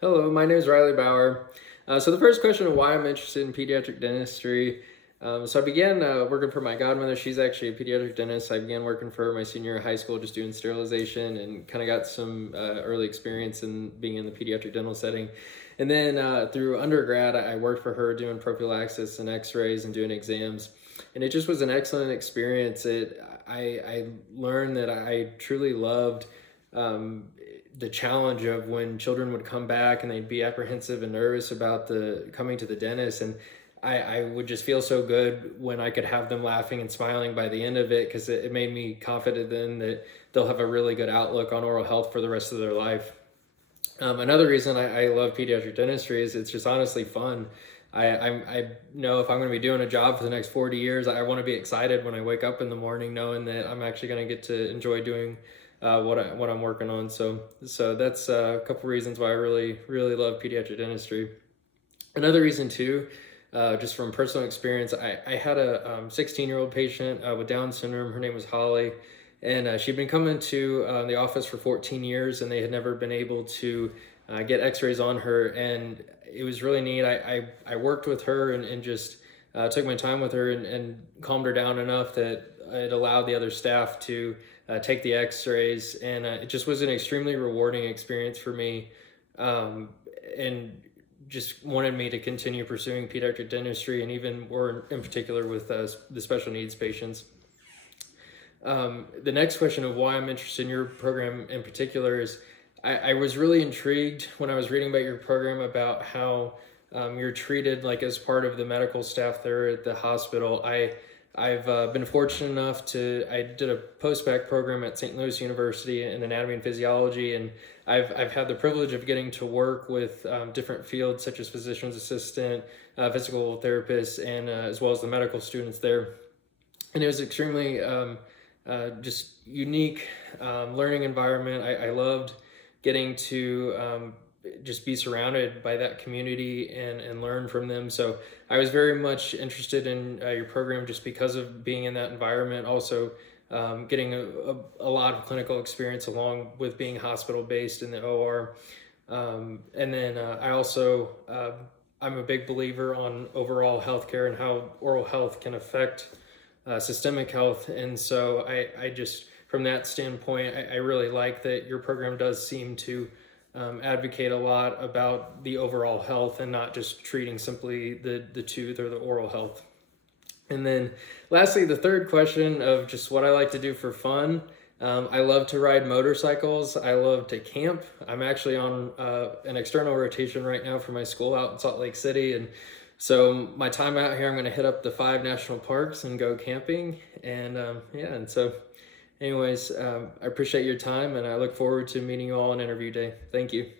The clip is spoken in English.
Hello, my name is Riley Bauer. So the first question of why I'm interested in pediatric dentistry. So I began working for my godmother. She's actually a pediatric dentist. I began working for her my senior year of high school, just doing sterilization, and kind of got some early experience in being in the pediatric dental setting. And then through undergrad, I worked for her doing prophylaxis and X-rays and doing exams. And it just was an excellent experience. I learned that I truly loved um, the challenge of when children would come back and they'd be apprehensive and nervous about the coming to the dentist. And I would just feel so good when I could have them laughing and smiling by the end of it, because it made me confident then that they'll have a really good outlook on oral health for the rest of their life. Another reason I love pediatric dentistry is it's just honestly fun. I know if I'm going to be doing a job for the next 40 years, I want to be excited when I wake up in the morning knowing that I'm actually going to get to enjoy doing what I'm working on. So that's a couple reasons why I really love pediatric dentistry. Another reason too, just from personal experience, I had a 16-year-old patient with Down syndrome. Her name was Holly, and she'd been coming to the office for 14 years, and they had never been able to get X-rays on her. And it was really neat. I worked with her and just took my time with her and calmed her down enough that it allowed the other staff to take the X-rays, and it just was an extremely rewarding experience for me, and just wanted me to continue pursuing pediatric dentistry, and even more in particular with the special needs patients. The next question of why I'm interested in your program in particular is I was really intrigued when I was reading about your program about how you're treated like as part of the medical staff there at the hospital. I've been fortunate enough I did a post-bac program at St. Louis University in anatomy and physiology, and I've had the privilege of getting to work with different fields such as physician's assistant, physical therapists, and as well as the medical students there. And it was extremely just unique learning environment. I loved getting to just be surrounded by that community and learn from them. So I was very much interested in your program just because of being in that environment. Also, getting a lot of clinical experience along with being hospital based in the OR. And then I also, I'm a big believer on overall healthcare and how oral health can affect systemic health. And so I just, from that standpoint, I really like that your program does seem to advocate a lot about the overall health and not just treating simply the tooth or the oral health. And then lastly, the third question of just what I like to do for fun. I love to ride motorcycles. I love to camp. I'm actually on an external rotation right now for my school out in Salt Lake City. And so my time out here, I'm going to hit up the 5 national parks and go camping. And and so anyways, I appreciate your time, and I look forward to meeting you all on interview day. Thank you.